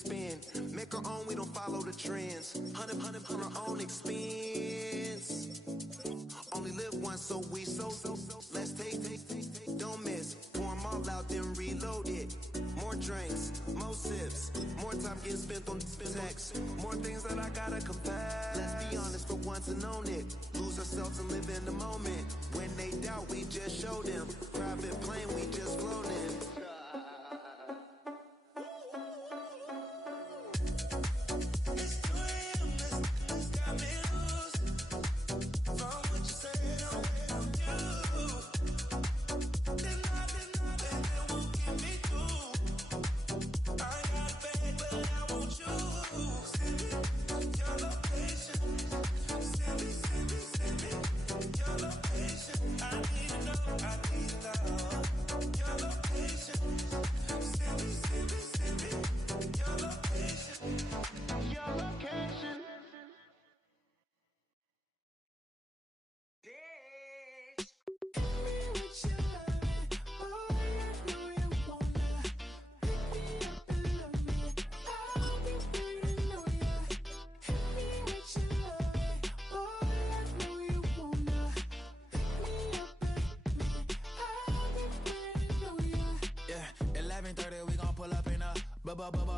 spend. Make our own, we don't follow the trends. 100 on our own expense. Only live once, so we so. Let's take, don't miss. Pour 'em all out, then reload it. More drinks, more sips. More time getting spent on text. More things that I gotta confess. Let's be honest for once and own it. Lose ourselves and live in the moment. When they doubt, we just show them. Private plane, we just flown in.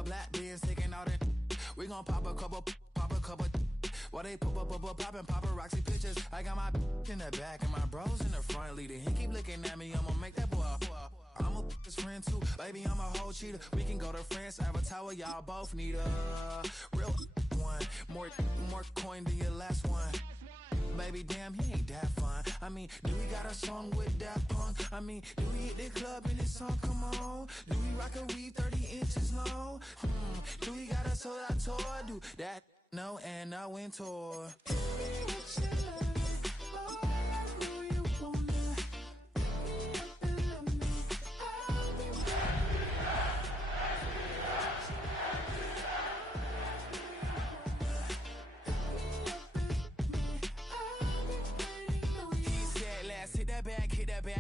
Black beans taking out it. We gon' pop a couple. While they poppin' paparazzi pictures. I got my in the back and my bros in the front leader. He keep looking at me, I'ma make that boy. I'm a his friend too, baby, I'm a whole cheater. We can go to France, have a tower, y'all both need a real one. More coin than your last one. Baby, damn, he ain't that fun. I mean, do we got a song with that punk? I mean, do we hit the club in this song? Come on. Do we rock a weed 30 inches long? Do we got a sold out tour? Do that? No, and I went tour.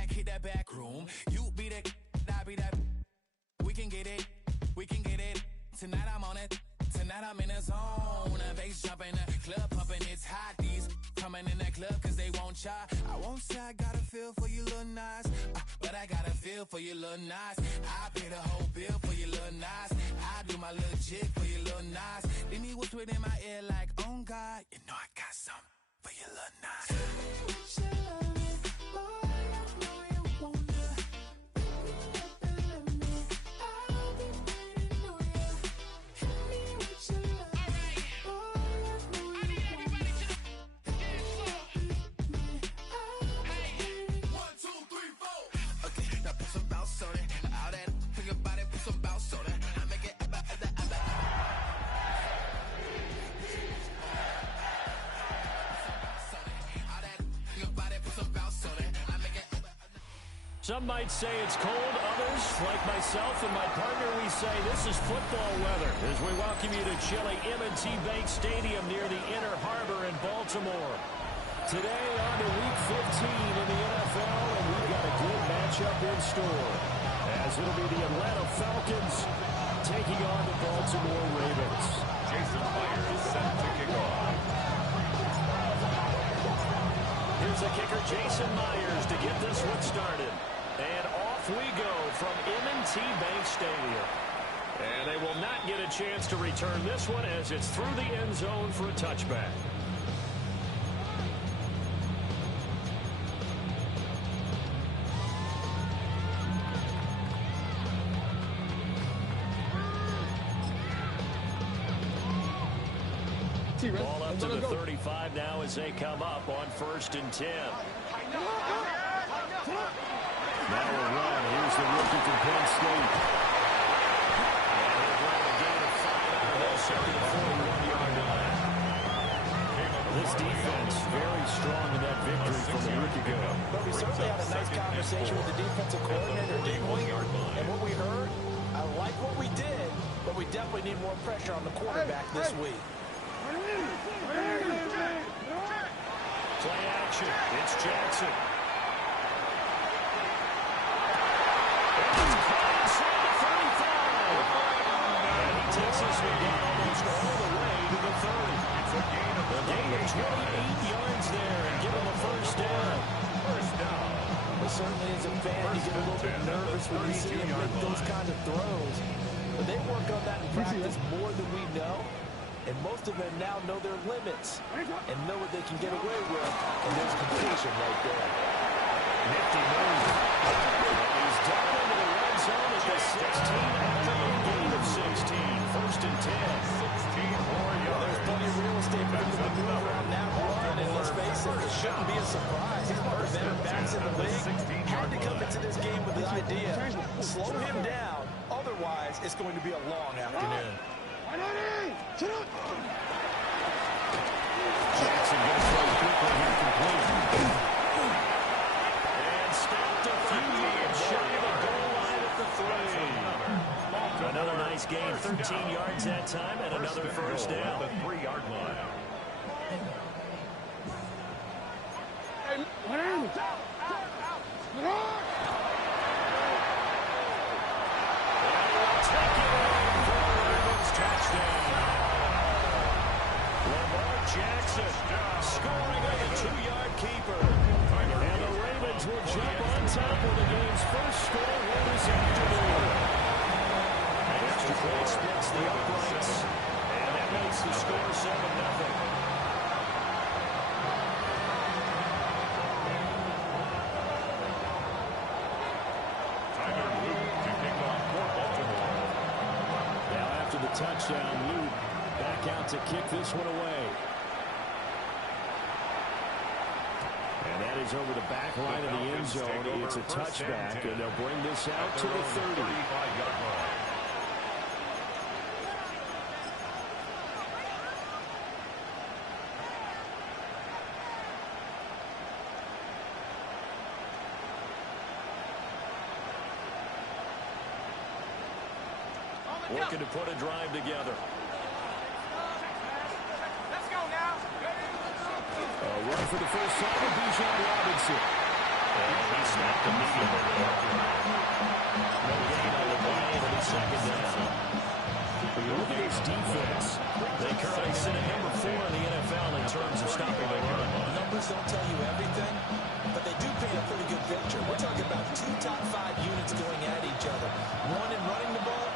Hit that back room. You be that, I be that. We can get it. Tonight I'm on it. Tonight I'm in a zone. Bass jumping, club pumping, it's hot. These coming in that club cause they won't try. I won't say I got a feel for you little nice, but I got a feel for you little nice. I pay the whole bill for you little nice. I do my little jig for you little nice. Then he whispered in my ear like, oh God, you know I got something for you little nice. Some might say it's cold, others, like myself and my partner, we say this is football weather as we welcome you to chilly M&T Bank Stadium near the Inner Harbor in Baltimore. Today on to Week 15 in the NFL, and we've got a good matchup in store, as it'll be the Atlanta Falcons taking on the Baltimore Ravens. Jason Myers is set to kick off. Here's the kicker, Jason Myers, to get this one started. And off we go from M&T Bank Stadium. And they will not get a chance to return this one as it's through the end zone for a touchback. Ball up to the 35 now as they come up on 1st and 10. Now a run. Here's the rookie from Penn State. And they'll grab a gain of 5 out of their second 41-yard line. This defense very strong in that victory from a week ago. But we certainly had a nice conversation with the defensive coordinator, didn't we? And what we heard, I like what we did, but we definitely need more pressure on the quarterback this week. Play action. It's Jackson. And he's caught inside the 35. And he takes this one down almost all the way to the 30. It's a gain of 28 yards there and give him a first down. First down. But certainly as a fan, you get a little bit nervous when you see him make those kind of throws. But they work on that in practice more than we know. And most of them now know their limits and know what they can get away with. And there's completion right there. Nifty move. He's down into the red zone at the 16 after a gain of 16. First and 10. 16 more yards. There's plenty of real estate for him to maneuver around that run. And let's face it, it shouldn't be a surprise. He's one of the better backs in the league. Had to come into this game with the idea, slow him down. Otherwise, it's going to be a long afternoon. Jackson gets thrown quickly here, complete. And stopped a few yards shy of the goal line at the 3. Another nice gain, 13 yards that time, and another first down. The 3-yard line. Jackson scoring on the 2-yard keeper. And the Ravens will jump on top of the game's first score this afternoon. An extra point splits the uprights, and that makes the score 7-0. Now after the touchdown, Luke back out to kick this one away. And that is over the back line of the end zone. It's a touchback, and they'll bring this out to the 30. 35-yard line. Looking to put a drive together. Let's go now. A run for the first time with Bijan Robinson. And he snapped immediately. No gain on the play, and it'll be second down. Look at his defense. They currently sit at number 4 in the NFL in terms of stopping the run. Numbers don't tell you everything, but they do paint a pretty good picture. We're talking about 2 top 5 units going at each other. One in running the ball,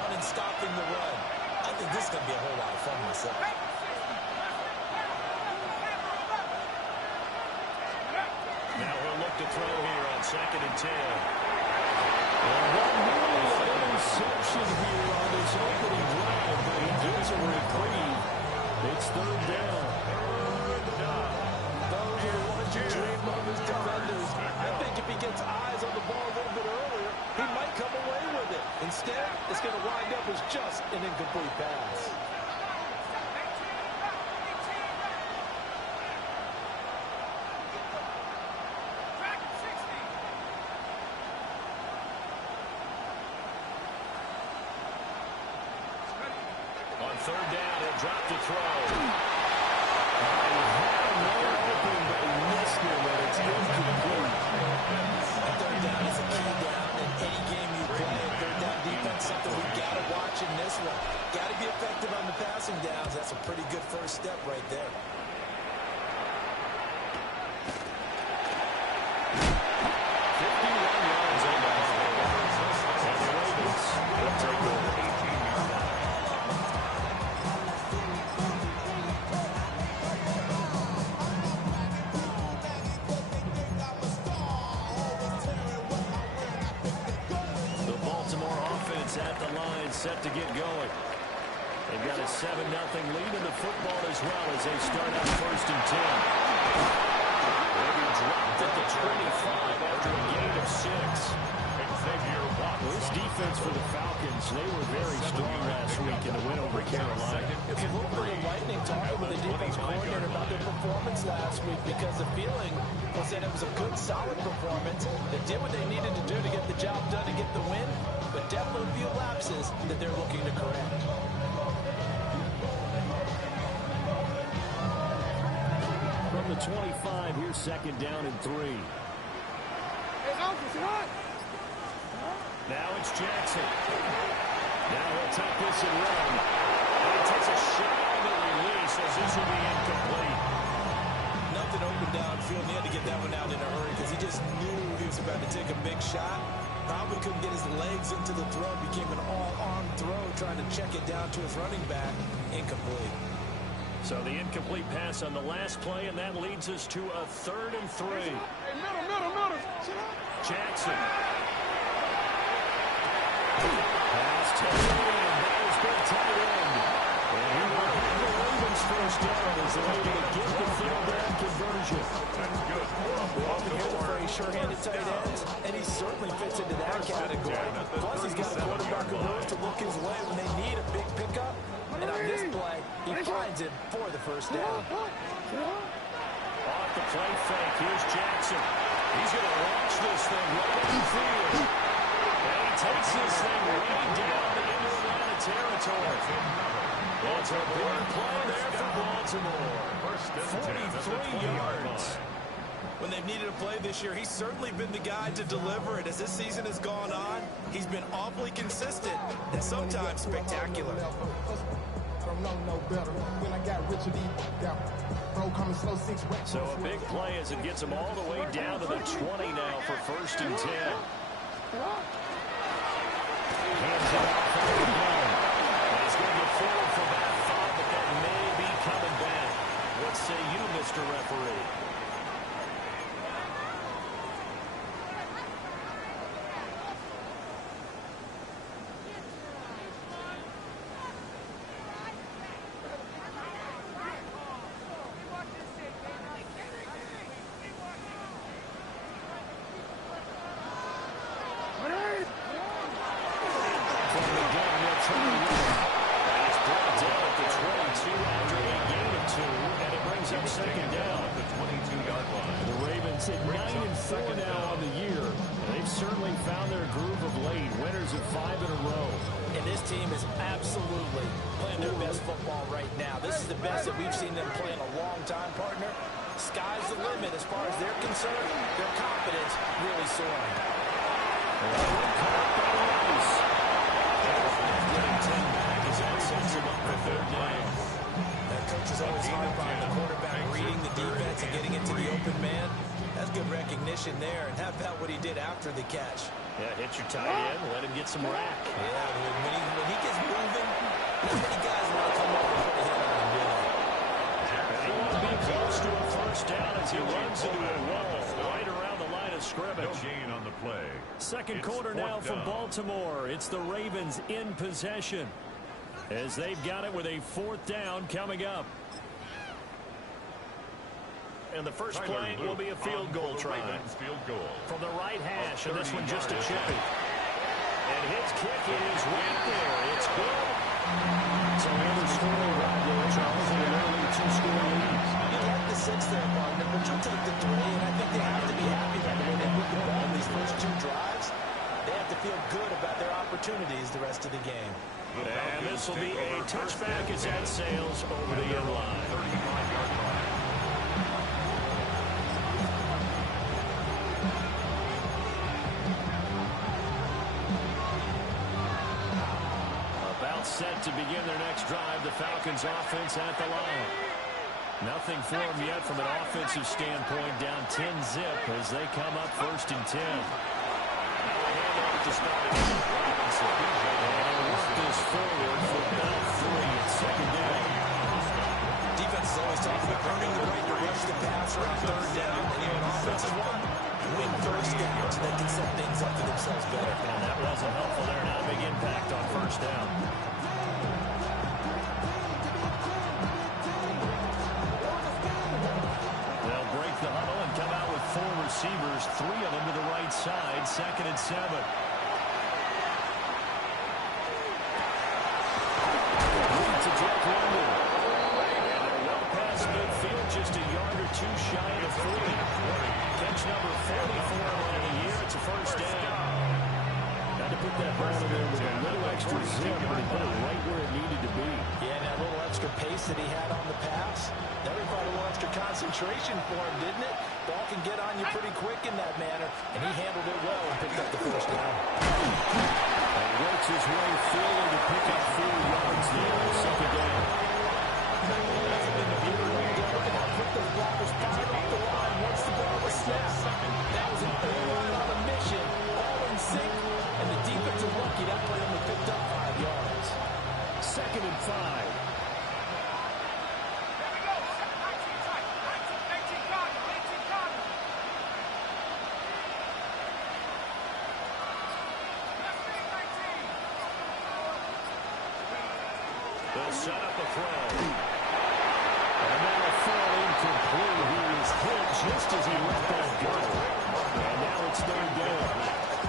one in stopping the run. I think this is going to be a whole lot of fun myself. Now we'll look to throw here on 2nd and 10. And one nearly an interception here on this opening drive, but he gives a reprieve. It's 3rd down. Those are the ones you dream of as defenders. I think if he gets eyes on the ball a little bit earlier, he might come away with it. Instead, it's going to wind up as just an incomplete pass. On 3rd down, he'll drop to throw. He had a man open, but he missed him, and it's incomplete. And 3rd down is a key down in any game you play. 3rd down defense, something we've got to watch in this one. Got to be effective on the passing downs. That's a pretty good first step right there. 51 yards on that. And the Ravens will take over 18-yard line. The Baltimore offense at the line, set to get going. They've got a 7-0 lead in the football as well as they start out 1st and 10. They'll be dropped at the 25 after a gain of 6. This defense for the Falcons, they were very strong last week in the win over Carolina. It's a little bit enlightening talking with the defense coordinator about their performance last week because the feeling was that it was a good, solid performance. They did what they needed to do to get the job done and get the win, but definitely a few lapses that they're looking to correct. From the 25, here's 2nd down and 3. Now it's Jackson. Now he'll take this and run. And he takes a shot on the release as this will be incomplete. Nothing open downfield. He had to get that one out in a hurry because he just knew he was about to take a big shot. Probably couldn't get his legs into the throw. Became an all-arm throw, trying to check it down to his running back. Incomplete. So the incomplete pass on the last play, and that leads us to a 3rd and 3. Hey, middle. Jackson. Pass taken in by his big tight end. And he will have the Ravens first down as they're able to get the third down conversion. That's good. We often hear the phrase sure-handed tight ends, and he certainly fits into that category. Plus, he's got a quarterback who knows to look his way when they need a big pickup. And on this play, he finds it for the first down. Off the play fake, here's Jackson. He's going to launch this thing right in the field. And he takes this thing right down the Indiana territory. It's a big play there for Baltimore. 43 yards. When they've needed a play this year, he's certainly been the guy to deliver it. As this season has gone on, he's been awfully consistent and sometimes spectacular. So a big play as it gets him all the way down to the 20 now for 1st and 10. Hands it off on the gun. He's going to get forward for that thought, but that may be coming back. What say you, Mr. Referee? There, and how about what he did after the catch? Yeah, hit your tight end, let him get some rack. Yeah, when he gets moving, not many guys want to come over and put a hit on him, do they? He wants to be close to a first down as he runs into a wall right around the line of scrimmage. No gain on the play. Second quarter now for Baltimore. It's the Ravens in possession as they've got it with a 4th down coming up. And the first play will be a field goal try. Field goal. From the right hash, and this one just a chippy. And his kick is right there. It's good. So another scoring drive there, Charles, and an early 2-score lead. You like the 6 there, partner, but you'll take the 3, and I think they have to be happy by the way they moved the ball in these first 2 drives. They have to feel good about their opportunities the rest of the game. And this will be a touchback as that sails over the end line. 35-yard line. Set to begin their next drive, the Falcons offense at the line. Nothing for them yet from an offensive standpoint, down 10-zip as they come up 1st and 10. And they'll work this forward for about 3 at 2nd down. Defense is always talking about earning the right to rush the passer on 3rd down. And you know, offenses want win 1st down so they can set things up for themselves better. And that wasn't helpful there. Not a big impact on 1st down. The huddle and come out with 4 receivers, 3 of them to the right side, 2nd and 7. To Drake London. And they're well past midfield, just a yard or 2 shy of 40. Catch number 44 on the year. It's a 1st down. Had to put that ball in there with a little extra zip, but he put it right where it needed to be. Yeah, and that little extra pace that he had on the pass, that required a little extra concentration for him, didn't it? Ball can get on you pretty quick in that manner, and he handled it well and picked up the 1st down. And works his way forward to pick up 4 yards there on 2nd down. That's been the beauty right there. Look at how quick those blockers fired off the line once the ball was snapped. That was an O-line on a mission, all in sync, and the defensive lucky that play only picked up 5 yards. 2nd and 5. They'll set up a throw. And that'll fall incomplete. He was hit just as he let that go. And now it's 3rd down.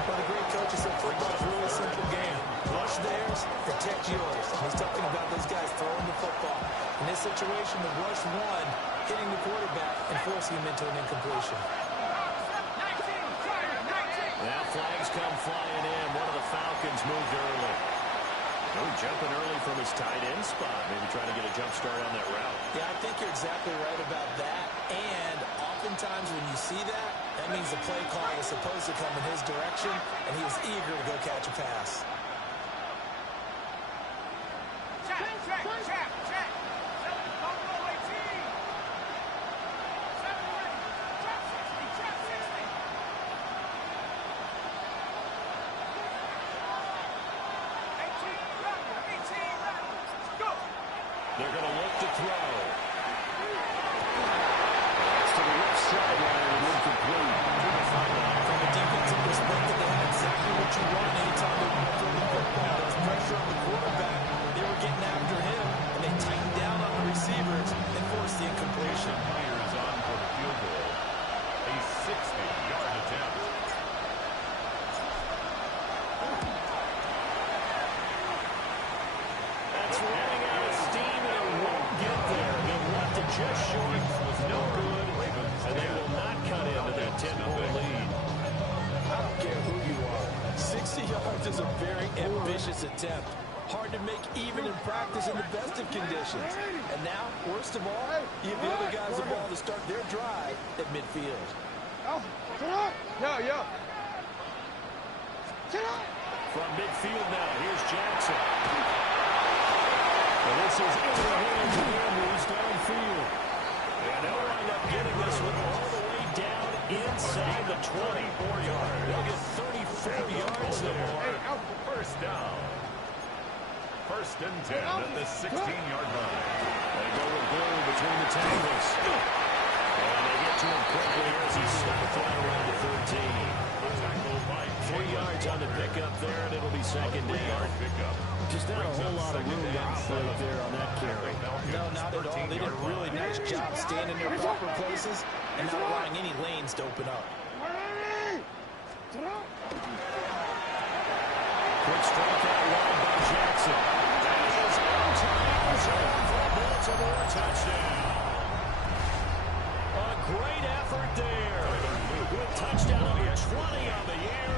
What a great coach said, football's a really simple game. Rush theirs, protect yours. He's talking about those guys throwing the football. In this situation, the rush one, hitting the quarterback and forcing him into an incompletion. Now flags come flying in. One of the Falcons moved early. Oh, jumping early from his tight end spot. Maybe trying to get a jump start on that route. Yeah, I think you're exactly right about that. And oftentimes when you see that, that means the play call was supposed to come in his direction, and he was eager to go catch a pass. They're going to look to throw. That's to the left sideline and incomplete. From a defensive perspective, they had exactly what you want anytime they were throwing the football. There was pressure on the quarterback. They were getting after him, and they tightened down on the receivers and forced the incompletion. Myers on for the field goal. A 60-yard attempt. That's running out of steam, and it won't get there. He left it just short, was no good, and they will not cut into that 10-point lead. I don't care who you are. 60 yards is a very ambitious attempt. Hard to make even in practice in the best of conditions. And now, worst of all, you give the other guys the ball to start their drive at midfield. From midfield now, here's Jackson. And this is in the hands of Andrews downfield. And they'll wind up getting this one all the way down inside the 24 yards. They'll get 34 yards there. First down. 1st and 10 at the 16-yard line. They go with Blue between the tackles. And they get to him quickly as he stopped right around the 13. 3 yards on the pickup there, and it'll be 2nd down. Just not a whole lot of room to operate there on that carry. No, not at all. They did a really nice job staying in their proper places and not allowing any lanes to open up. Quick strike out wide by Jackson. That is on time for a Baltimore touchdown. A great effort there. With touchdown number 20 on the year.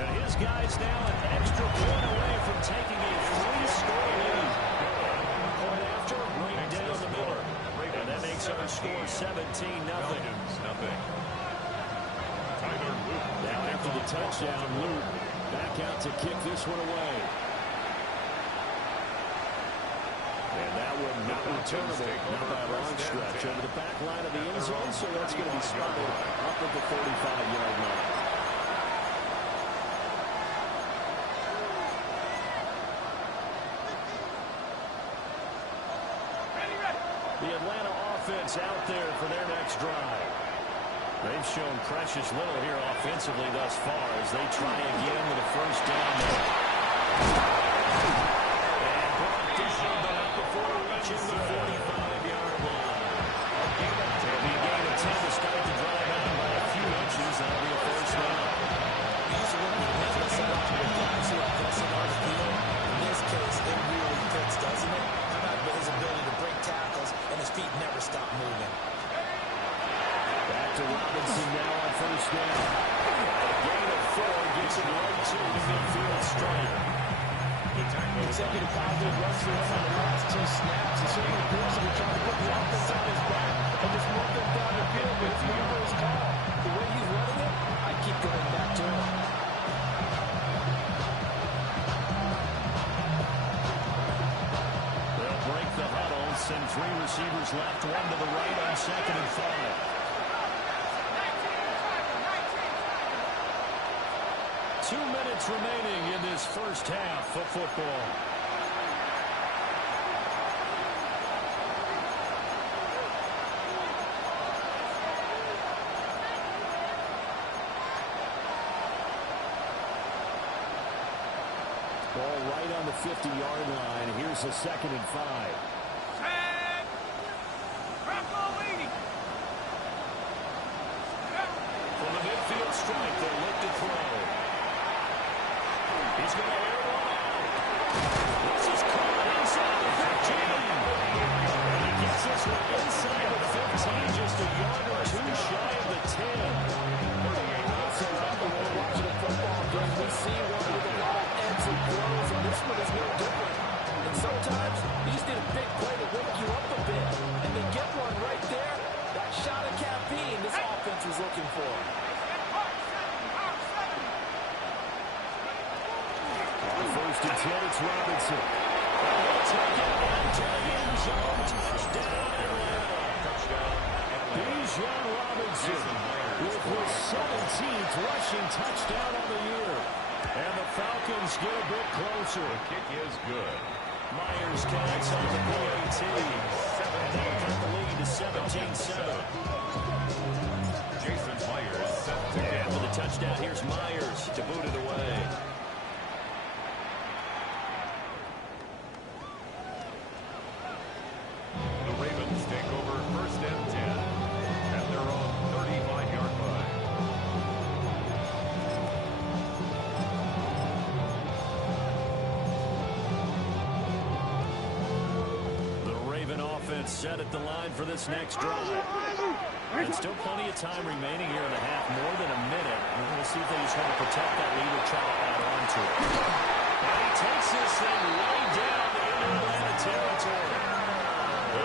And his guys now an extra point away from taking a 3-score lead. Point after, right down the middle. And that makes our score 17-0. Now after the touchdown, Luke back out to kick this one away. And that one not returnable, not by a long stretch. Over the back line of the end zone, so that's going to be spotted up at the 45-yard line. The Atlanta offense out there for their next drive. They've shown precious little here offensively thus far as they try again with a first down there. And brought down back before reaching the 45-yard line. It'll be a gain of 10 to start the drive out by a few inches. That'll be a first down. He's really business a lot with guys who are pressing on the field. In this case, it really fits, doesn't it? How about his ability to break tackles and his feet never stop moving? Back to Robinson now on first down. A gain of 4 gets it right to the midfield striker. Consecutive positive runs for him on the last 2 snaps. He certainly appears to be trying to put the offense on his back and just move them down the field, but it's never his call. The way he's running it, I keep going back to him. and 3 receivers left, 1 to the right on 2nd and 5. 2 minutes remaining in this first half of football. Ball right on the 50-yard line. Here's a 2nd and 5. From the midfield stripe, they look to throw. He's going to air one out. This is caught inside the 15. And he gets this one inside the 15, just a yard or 2 shy of the 10. We're watching a football game. We see one with a lot of ebbs and flows, and this one is no different. And sometimes you just need a big play to wake you up a bit. And they get one right there. That shot of caffeine this offense was looking for. On 1st and 10, it's Robinson. He'll take it into the end zone. Touchdown, Atlanta. Bijan Robinson with his 17th rushing touchdown on the year. And the Falcons get a bit closer. The kick is good. Myers connects on the PAT. And they'll cut the lead to 17-7. Jason Myers set to And for the touchdown, here's Myers to boot it away. The Ravens take over 1st and 10 at their own 35-yard line. The Raven offense set at the line for this next drive. And still plenty of time remaining here in the half, more than a minute. We'll see if they just want to protect that lead or try to add on to it. And he takes this thing way down into Atlanta territory.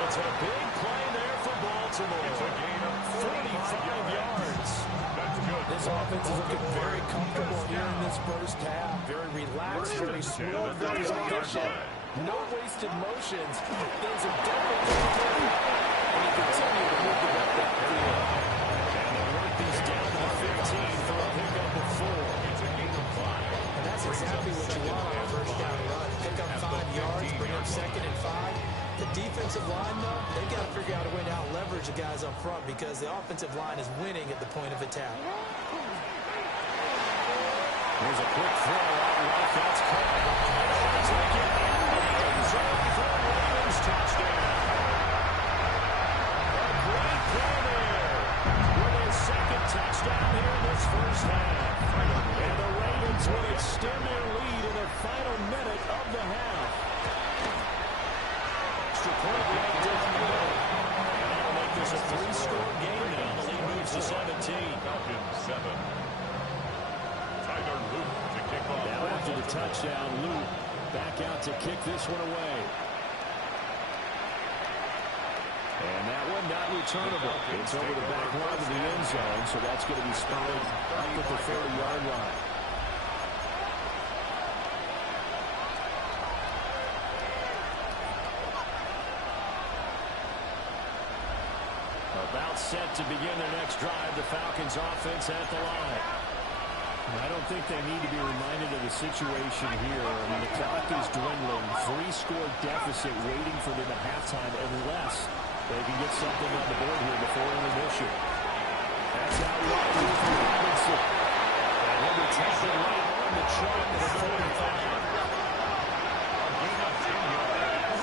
It's a big play there for Baltimore. It's a gain of 45 yards. That's good. This offense is looking very comfortable here in this first half. Very relaxed, very smooth, very efficient. No wasted motions. Things are definitely going their way. And they continue to move the ball down the field. And they work these down to the 15 for a pickup of 4. It's a gain of 5. And that's exactly what you want on a first down run. Pick up 5 yards, bring up 2nd and 5. The defensive line, though, they've got to figure out a way to out-leverage the guys up front because the offensive line is winning at the point of attack. Here's a quick throw out right. That's caught. Take it in the end zone for a Ravens touchdown. A great play there with his 2nd touchdown here in this first half. And the Ravens will extend their lead in the final minute of the half. Extra point right down the middle. And that'll make this a 3-score game now. The lead moves to 17. Falcons 7. Tyler Luke to kick off. Now after the touchdown, Luke back out to kick this one away. And that one not returnable. It's over the back line of the end zone, so that's going to be spotted up at the 30-yard line. About set to begin their next drive, the Falcons offense at the line. I don't think they need to be reminded of the situation here. I mean, the clock is dwindling. 3-score deficit waiting for them at halftime unless they can get something on the board here before intermission. That's out wide for Robinson. And he'll be taken right on the chalk at the 45. Gain of 10 yards.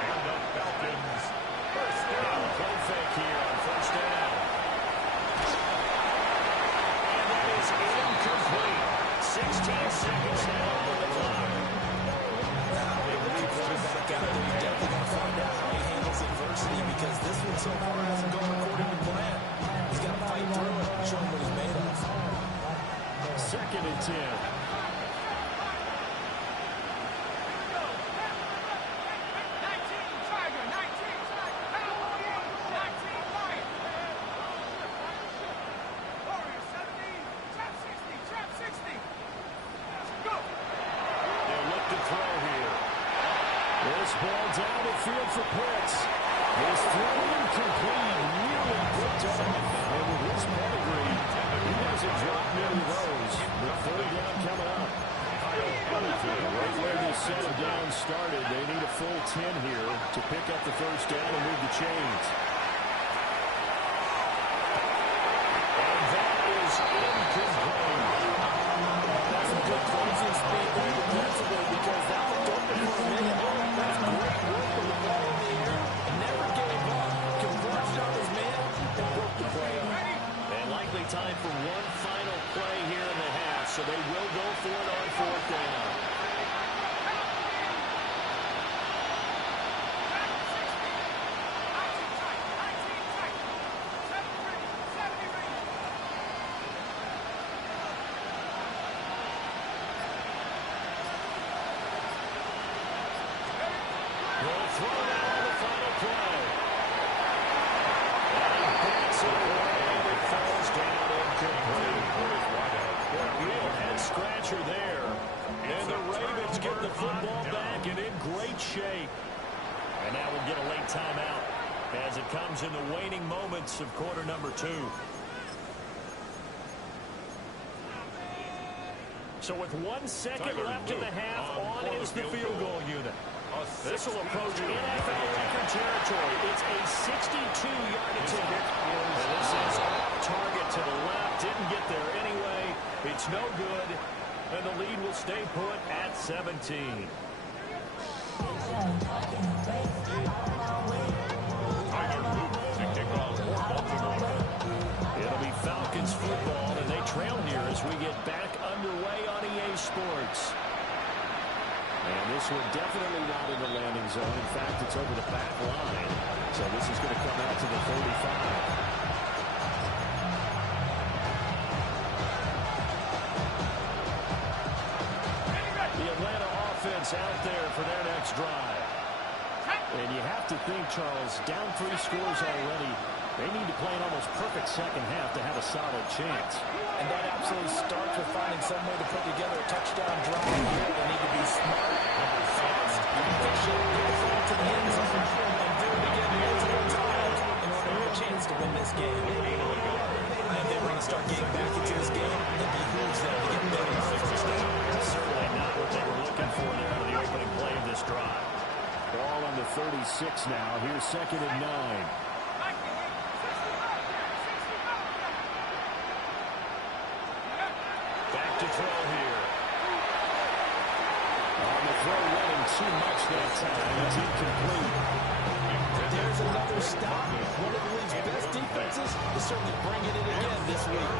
And the Falcons first down. Play fake here on first down. And that is incomplete. 16 seconds now on the clock. They leave quarterback out there. You're definitely going to find out how he handles adversity because this one so far hasn't gone according to plan. He's got to fight through it and show him what he's made of. 2nd and 10. They'll look to throw here. This ball ball down the field for Pitts. His throw incomplete, nearly picked off. And with his pedigree, he hasn't dropped many of those. The third down coming up. Right where this set of downs started, they need a full 10 here to pick up the first down and move the chains. And that is incomplete. That's some good closing speed there defensively because that looked open for a minute. That's great work with the ball in the air. Never gave up. Converged on his man and broke the play. And likely time for one final play here in the half, so they will go for it on fourth down. They'll throw now on the final play. And that's it away, and it falls down incomplete. A real head-scratcher there. And the Ravens get the football back and in great shape. And now we'll get a late timeout as it comes in the waning moments of quarter number 2. So with 1 second left in the half, on is the field goal unit. This will approach NFL record territory. It's a 62-yard attempt. And this is off target to the left. Didn't get there anyway. It's no good. And the lead will stay put at 17. It'll be Falcons football, and they trail here as we get back underway on EA Sports. And this one definitely not in the landing zone. In fact, it's over the back line. So this is going to come out to the 35. The Atlanta offense out there for their next drive. And you have to think, Charles, down 3 scores already. They need to play an almost perfect second half to have a solid chance. And that absolutely starts with finding some way to put together a touchdown drive here. They need to be smart, fast, efficient, get the ball to the end zone, and do it again multiple times in order to have a chance to win this game. And if they want to start getting back into this game, it behooves them to get better on first down. Certainly not what they were looking for there on the opening play of this drive. Ball on the 36 now. Here's 2nd and 9. To throw here. On the throw, running too much that time. It's incomplete. There's another stop. One of the league's best defenses is certainly bringing it again this week.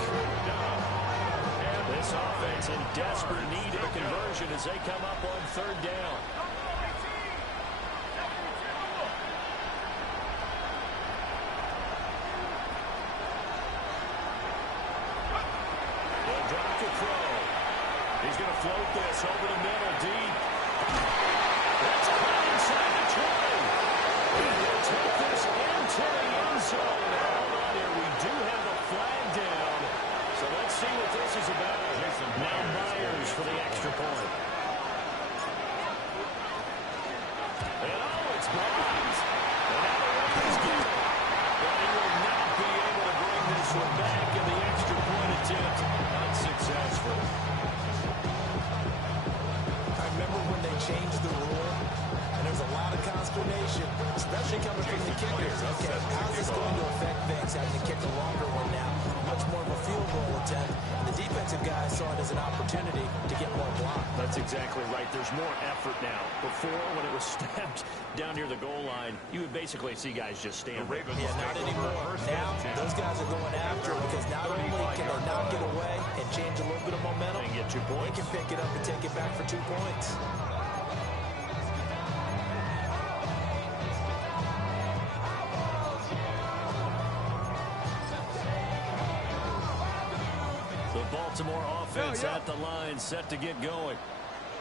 This offense in desperate need of a conversion as they come up on 3rd down. They'll drop the throw. He's going to float this over the middle, deep. That's right inside the 20. And he'll take this into the end zone. Hold on here. We do have a flag down. So let's see what this is about. Now Myers for the extra point. And it's blocked. And now the Ravens get it. But he will not be able to bring this one back, and the extra point attempt unsuccessful. I remember when they changed the rule, and there was a lot of consternation, especially coming from the kickers. Okay, how's this going to affect things, having to kick a longer one now? Much more of a field goal attempt. And the defensive guys saw it as an opportunity to get more block. That's exactly right. There's more effort now. Before, when it was snapped down near the goal line, you would basically see guys just stand there. Yeah, not anymore. Now, those guys are going after it because not only can they not get away and change a little bit of momentum, They get 2 points. they can pick it up and take it back for 2 points. The Baltimore offense at the line, set to get going.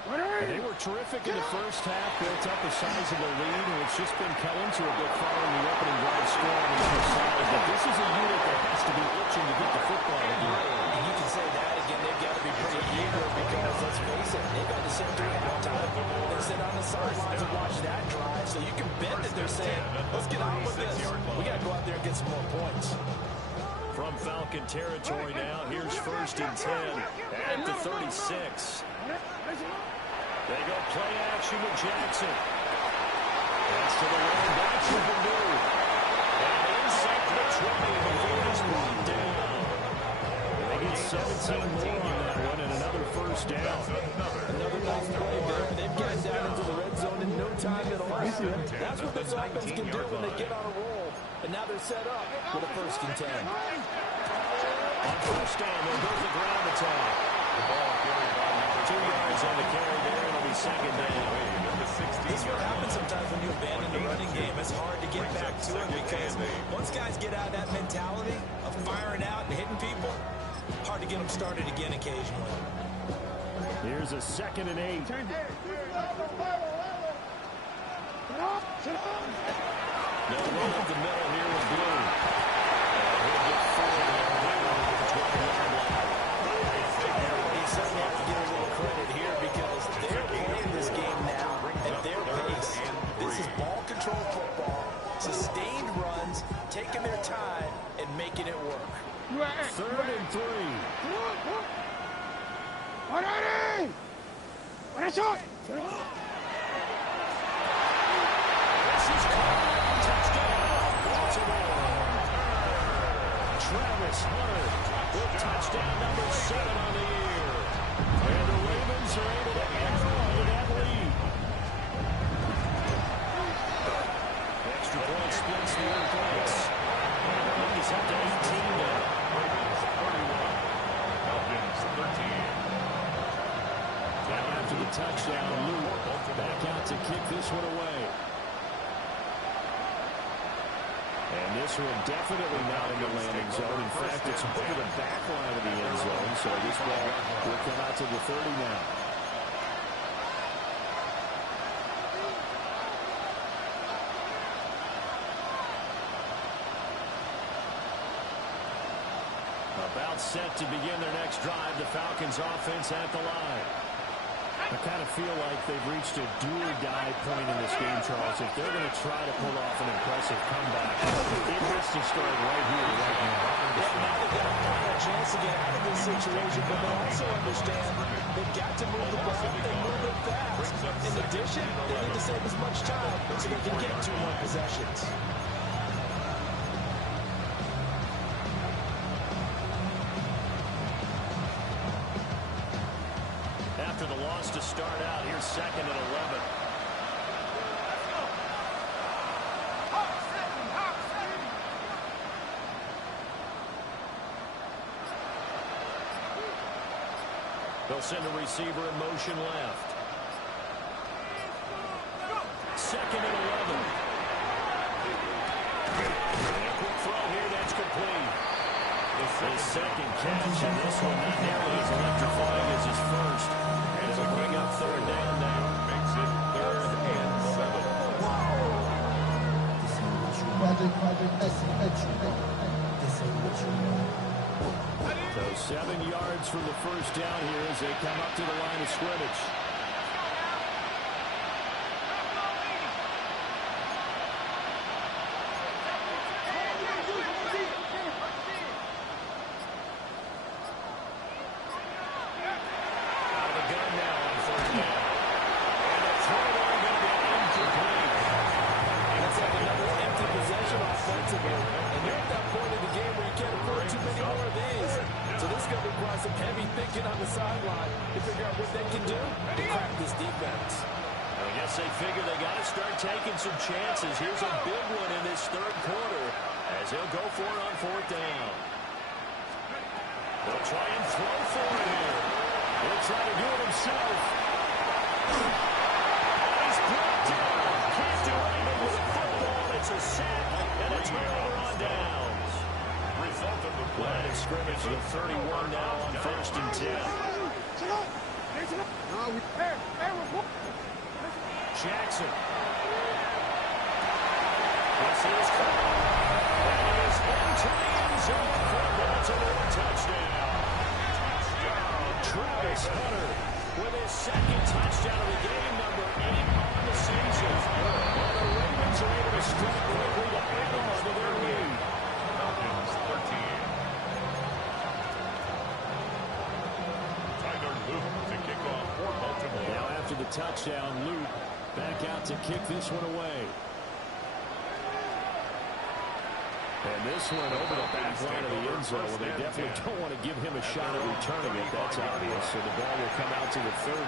And they were terrific in the first half, built up a sizable lead, and it's just been Kellens who have been following the opening drive scoring and so solid. But this is a unit that has to be itching to get the football again. And you can say that again. They've got to be pretty either because, let's face it, they've had to sit through halftime. They sit on the sidelines and watch that drive. So you can bet that they're saying, let's get on with this. We got to go out there and get some more points. From Falcon territory now, here's 1st and 10 at the 36. They go play action with Jackson. Pass to the line, that's what they do. And inside the 20 before he's brought down. They get 17 more on that one and another 1st down. Another nice play there. They've gotten down into the red zone in no time at all. That's what this offense can do when they get on a roll. And now they're set up with a 1st and 10. On 1st down, there goes the ground attack. The ball carried by 2 yards on the carry there. It'll be 2nd down. This is what happens sometimes when you abandon the running game. It's hard to get back to it because once guys get out of that mentality of firing out and hitting people, hard to get them started again occasionally. Here's a 2nd and 8. No run up the middle here with Blue. He'll get 4 there. The 12-yard line. You certainly have to give a little credit here because they're playing this game now at their pace. This is ball control football, sustained runs, taking their time and making it work. 3rd and 3. Travis Hunter with touchdown number 7 on the year. And the Ravens are able to hang on to that lead. Extra point splits the points. He's up to 18 now. Ravens 31. Falcons 13. Now after the touchdown, Luke back out to kick this one away. And this one definitely not in the landing zone. In fact, it's over the back line of the end zone. So this ball will come out to the 30 now. About set to begin their next drive. The Falcons offense at the line. I kind of feel like they've reached a do-or-die point in this game, Charles. If they're going to try to pull off an impressive comeback, it has to start right here, right now. Yeah, now they've got a final chance to get out of this situation, but they also understand they've got to move the ball and move it fast. In addition, they need to save as much time so they can get 2 more possessions. After the loss to start out, here's 2nd and 11. They'll send a receiver in motion left. 2nd and 11. And a quick throw here, that's complete. His 2nd catch, and this one not nearly as electrifying as his first. And it'll bring up 3rd down now. Makes it 3rd and 7. So 7 yards from the 1st down here as they come up to the line of scrimmage. Taking some chances. Here's a big one in this 3rd quarter as he'll go for it on 4th down. They'll try and throw for it here. He'll try to do it himself. And he's brought down. Can't do anything with the football. It's a sack and a turnover on downs. Result of the play. Line of scrimmage to 31 now on 1st and 10. Jackson. This is That is into the end zone for a Baltimore touchdown. Travis Hunter with his second touchdown of the game, number 8 on the season. Well, the Ravens are able to strike quickly to add on to their lead. Falcons 13. Tyler Luke to kick off for Baltimore. Now after the touchdown, Luke back out to kick this one away. And this one over the back line of the end zone. Well, they definitely don't want to give him a shot at returning it. That's obvious. So the ball will come out to the 30.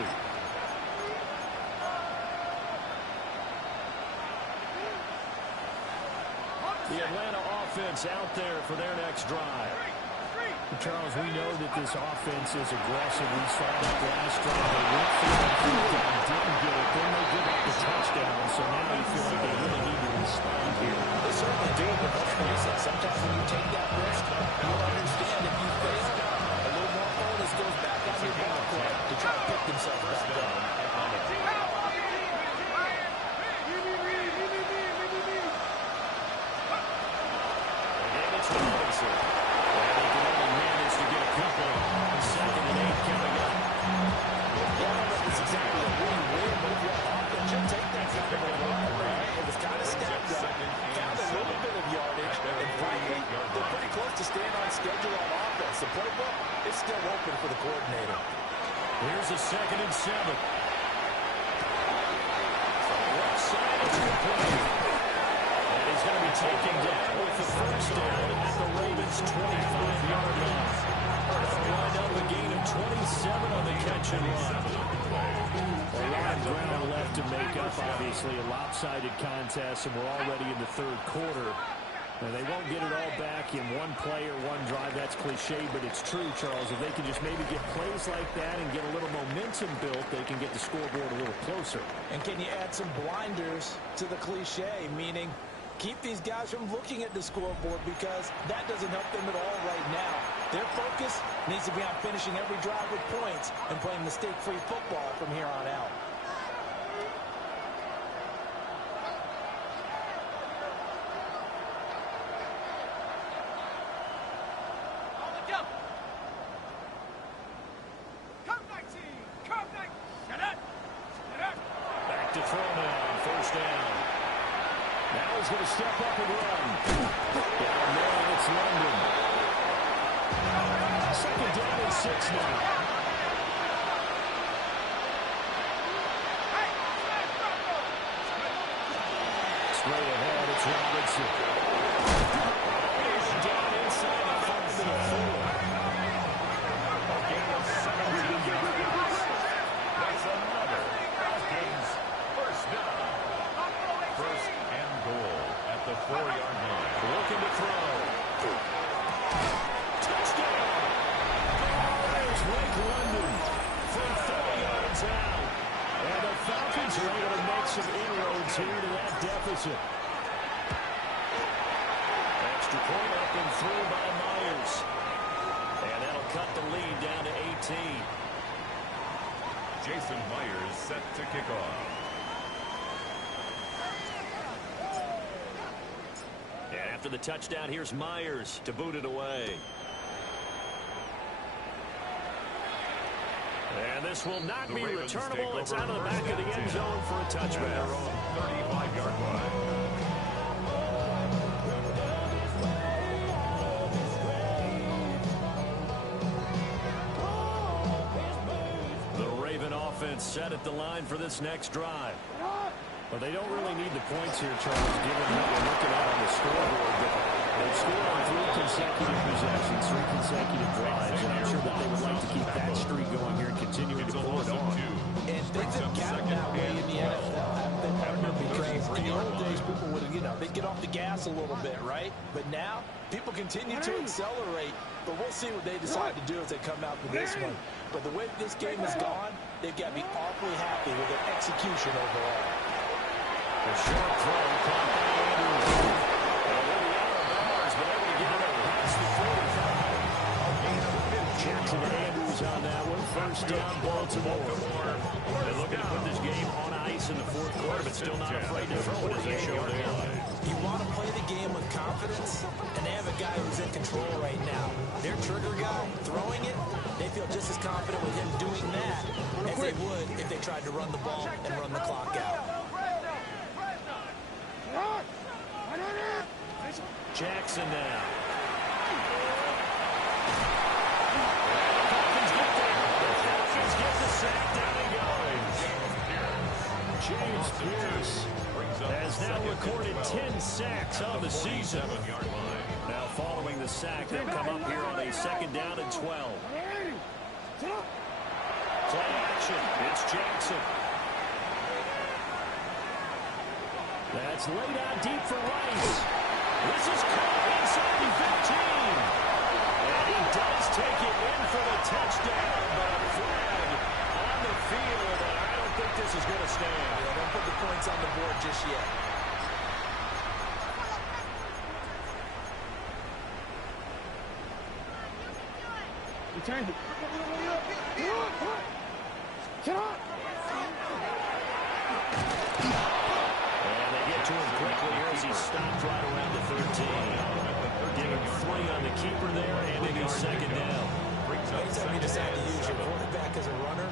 The Atlanta offense out there for their next drive. Charles, we know that this offense is aggressive. We saw that last drive. They went for it, didn't get it. Then they give up the touchdown. So now you feel like they really need to respond here. They certainly do, but let's face it. Sometimes when you take that risk, you'll understand if you fail, a little more bonus goes back on your ball club to try to pick themselves back up. The playbook is still open for the coordinator. Here's a 2nd and 7. Left side, it's complete. And he's going to be taken down with the first down at the Ravens' 25-yard line. Wind up a gain of 27 on the catch and run. A lot of ground left to make up, obviously. A lopsided contest, and we're already in the 3rd quarter. And they won't get it all back in one play or one drive. That's cliche, but it's true, Charles. If they can just maybe get plays like that and get a little momentum built, they can get the scoreboard a little closer. And can you add some blinders to the cliche, meaning keep these guys from looking at the scoreboard, because that doesn't help them at all right now. Their focus needs to be on finishing every drive with points and playing mistake-free football from here on out. He's going to step up and run. Down there, and it's London. 2nd down and 6 now. Straight ahead, it's Robinson. He's down inside the 5 to the 4. A gain of 17 yards. That's another Falcons first down. First and goal at the 4-yard line. Looking to throw. Touchdown! There's Lake London from 30 yards out. And the Falcons are able to make some inroads here to that deficit. Extra point up and through by Myers. And that'll cut the lead down to 18. Jason Myers set to kick off. And after the touchdown, here's Myers to boot it away. And this will not be returnable. It's out of the back of the end zone for a touchback. 35-yard line. The Raven offense set at the line for this next drive. Well, they don't really need the points here, Charles, given what we're looking at on the scoreboard. But they've scored on 3 consecutive possessions, 3 consecutive drives, and I'm sure that they would like to keep that streak going here and continuing to pull it on. And things have gotten that way in the NFL, haven't they, partner? Because in the old days, people would, they'd get off the gas a little bit, right? But now, people continue to accelerate. But we'll see what they decide to do as they come out to this one. But the way this game has gone, they've got to be awfully happy with their execution overall. A short throw caught by Andrews. And they'll be out of bounds, but able to get it up past the 45. Jackson Andrews on that one. First down, Baltimore. They're looking to put this game on ice in the 4th quarter, but still not afraid to throw it as they show there. You want to play the game with confidence, and they have a guy who's in control right now. Their trigger guy, throwing it, they've feel just as confident with him doing that as they would if they tried to run the ball and run the clock out. Jackson now. Falcons get the sack down and going. James Pierce has now recorded 10 sacks on the season. Now following the sack, they'll come up here on a 2nd down and 12. Play action. It's Jackson. That's laid out deep for Rice. This is caught inside the 15. And he does take it in for the touchdown, but a flag on the field, and I don't think this is going to stand. Yeah, don't put the points on the board just yet. Return it. And they get to him quickly here as he stopped right around the 13. Give him 3 on the keeper there, and a new 2nd down. Anytime you decide to use your quarterback as a runner,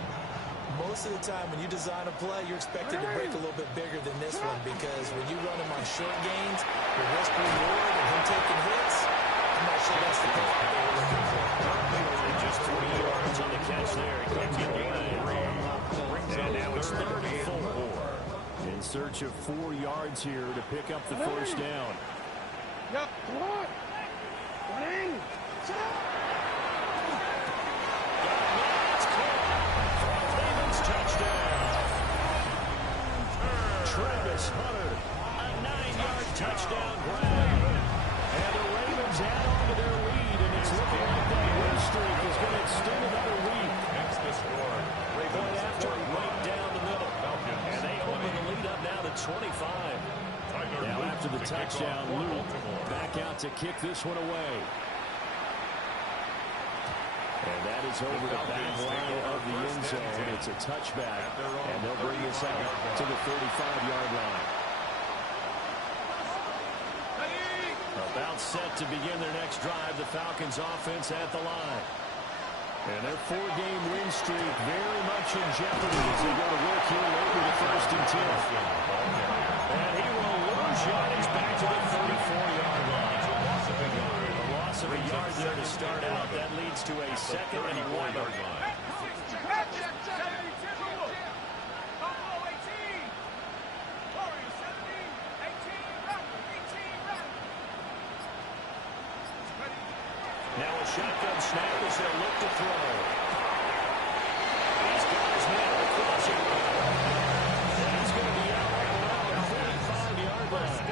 most of the time when you design a play, you're expected to break a little bit bigger than this one, because when you run him on short gains, the risk reward and him taking hits, I'm not sure that's the pick they were looking for. Just 3 yards on the catch there. He can't get away. And now it's 3rd and 4. In search of 4 yards here to pick up the 1st down. Yep. Come on. Running. Touchdown. Travis Hunter, a 9-yard touchdown grab. And the Ravens add on to their lead, and it's looking like that win streak is going to extend another week. Next to score. Point after right down the middle. And they open the lead up now to 25. Now after the touchdown, Luke back out to kick this one away. And that is over the back line of the end zone. It's a touchback, and they'll bring this out to the 35-yard line. About set to begin their next drive, the Falcons offense at the line. And their 4-game win streak very much in jeopardy as they go to work here late with the 1st and 10. And he will lose yardage back to the 34-yard line. Of a yard there to start out. That leads to a 2nd and 11. Now a shotgun snap as they look to throw. He's got his man on the crossing route. And he's going to be out around the 45-yard line.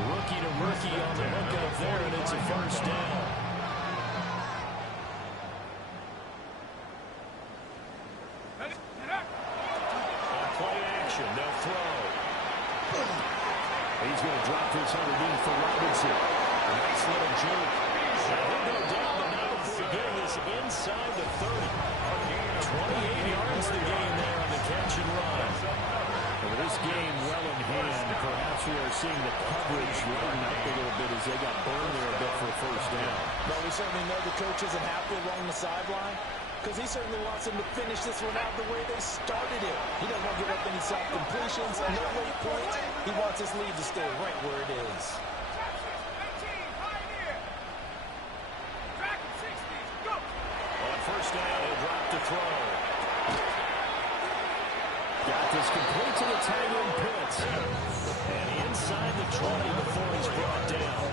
Rookie to rookie on the hook up there, and it's a 1st down. On play action, they'll throw. He's going to drop this underneath for Robinson. Nice little juke. He'll go down the middle for getting this inside the 30. 28 yards the game there on the catch and run. Well, this game well in hand. Perhaps we are seeing the coverage lighten up a little bit as they got burned there a bit for a 1st down. Well, we certainly know the coach isn't happy along the sideline, because he certainly wants them to finish this one out the way they started it. He doesn't want to give up any soft completions, no late points. He wants his lead to stay right where it is. On 1st down, he'll drop to throw. Got this complete to the tight end Pitts. And inside the 20 before he's brought down.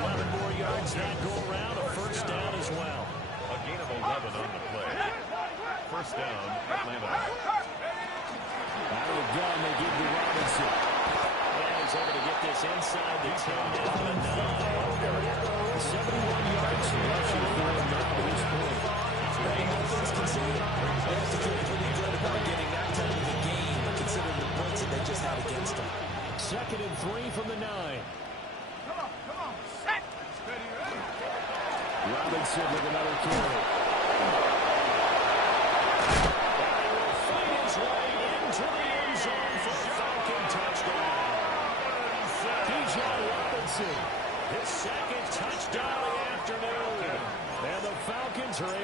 11 more yards that go around. A 1st down as well. A gain of 11 on the play. 1st down, Atlanta. Out of the gun, they give to Robinson. And he's able to get this inside the 10 down to 9. 71 yards rushing for him now to this point. All things considered, they have to feel pretty good about getting that time of the game, considering the points that they just had against them. 2nd and 3 from the 9. Come on, set. Robinson with another carry. And he will find his way into the end zone for a Falcon touchdown. Bijan Robinson, his 2nd touchdown of the afternoon. And the Falcons are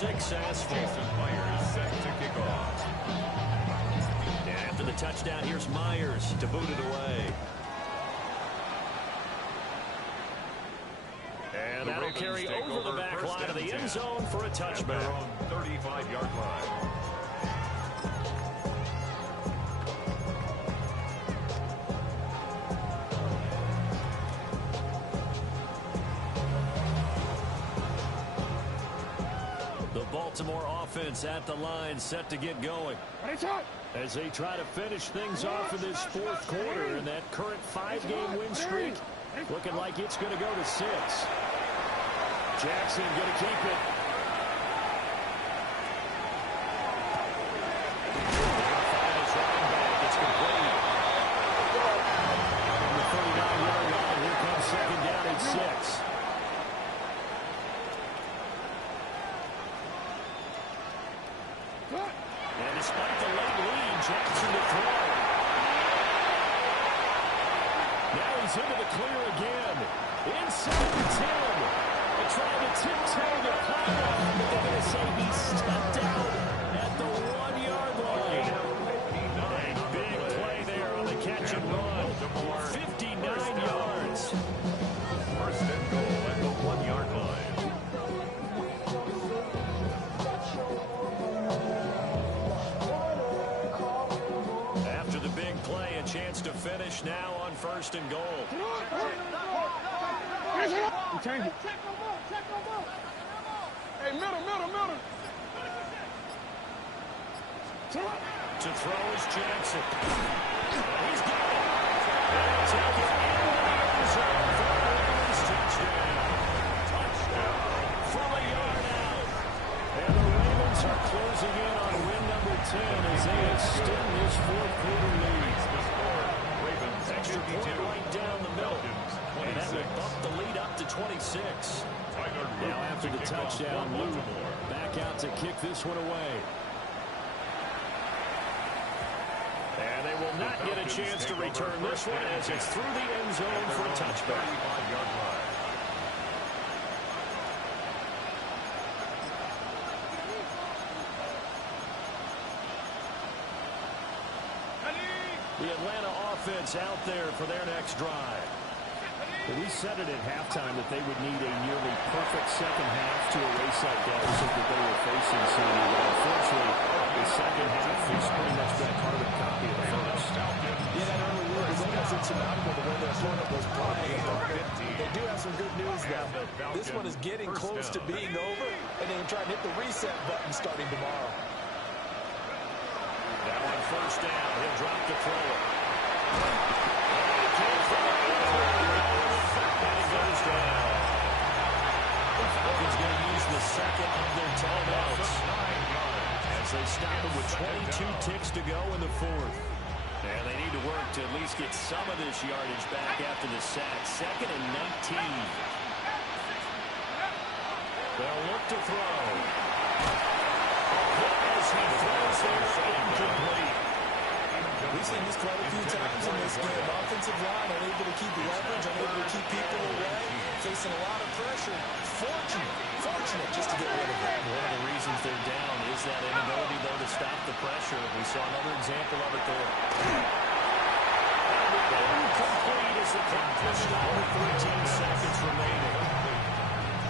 6 asphalt. Jason Myers set to kick off. And after the touchdown, here's Myers to boot it away. And that'll carry over the back line of the end zone for a touchback. Their own 35-yard line. The Baltimore offense at the line, set to get going. As they try to finish things off in this fourth quarter, and that current 5-game win streak looking like it's going to go to 6. Jackson going to keep it. Finds running back. It's complete. On the 39-yard line, here comes second down and 6. And despite the late lead, Jackson to throw. Now he's into the clear again. Inside the 10. They're trying to tiptoe the pile, but they're going to say he stepped out at the 1-yard line. And big play there on the catch and run. 59 yards. First and goal at the 1-yard line. After the big play, a chance to finish now on first and goal. Change it. Hey, middle. To throw is Jackson. He's got it. And he'll take it into the end zone for a Ravens touchdown. From a yard out. And the Ravens are closing in on win number 10 as they extend this fourth quarter lead. Extra point right down the middle. And that will bump the lead up to 26. Now after the touchdown, Lou back out to kick this one away. And they will not get a chance to return this one as it's through the end zone for a touchback. The Atlanta offense out there for their next drive. We said it at halftime that they would need a nearly perfect second half to erase that deficit that they were facing, Sandy. But unfortunately, the second half is pretty much been a carbon copy of the first. Yeah, that early lead was almost insurmountable the way their opponent was playing. They do have some good news, though. This one is getting close to being over, and they can try and hit the reset button starting tomorrow. Now on first down, he'll drop the throw. And it goes down. The Falcons going to use the second of their timeouts as they stop it with 22 ticks to go in the fourth. And they need to work to at least get some of this yardage back after the sack. Second and 19. They'll look to throw. As he throws there, incomplete. We've seen this quite a few times in this game. Offensive line unable to keep leverage, unable to keep people away, facing a lot of pressure. Fortunate just to get rid of it. One of the reasons they're down is that inability, though, to stop the pressure. We saw another example of it there. Incomplete as the clock pushed on with 13 seconds remaining.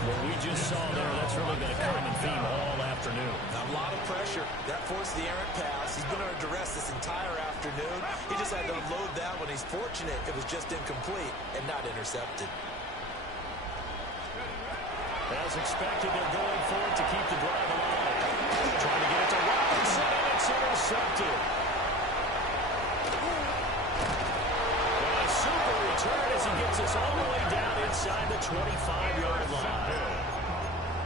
What we just saw there, that's really been a common theme all afternoon. A lot of pressure. That forced the errant pass. He's been under duress this entire afternoon. He just had to unload that one. He's fortunate it was just incomplete and not intercepted. As expected, they're going for it to keep the drive alive. Trying to get it to Robinson, and it's intercepted. And a super return as he gets us all the way down inside the 25-yard line.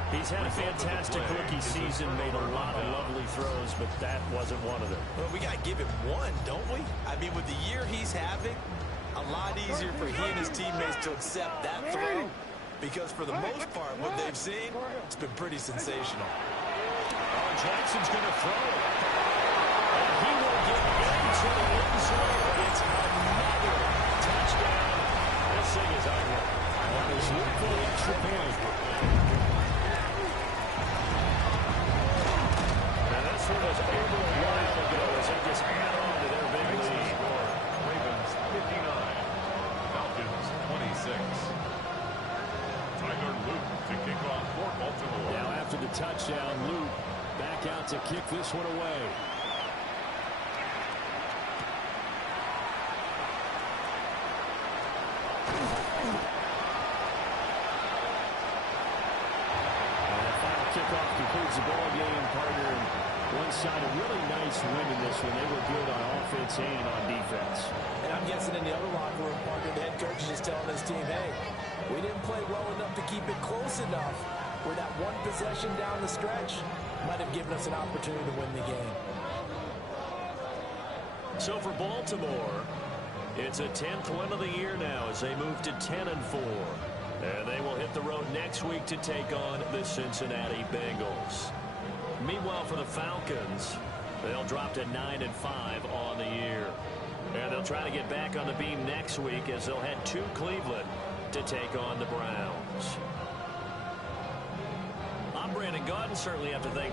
He's had a fantastic rookie season, made a lot of lovely throws, but that wasn't one of them. Well, we got to give him one, don't we? I mean, with the year he's having, a lot easier for he and his teammates to accept that throw, because for the most part, what they've seen, it's been pretty sensational. Oh, Jackson's going to throw it. And he will get into the end zone. It's another touchdown. This thing is ugly. That is look for the extra point. touchdown. Luke back out to kick this one away. And that final kickoff concludes the ball game, partner. And one side a really nice win in this one. They were good on offense and on defense. And I'm guessing in the other locker room, partner, the head coach is just telling his team, hey, we didn't play well enough to keep it close enough where that one possession down the stretch might have given us an opportunity to win the game. So for Baltimore, it's a 10th win of the year now as they move to 10-4. And they will hit the road next week to take on the Cincinnati Bengals. Meanwhile, for the Falcons, they'll drop to 9-5 on the year. And they'll try to get back on the beam next week as they'll head to Cleveland to take on the Browns. I'm Brandon Gaudin. Certainly have to thank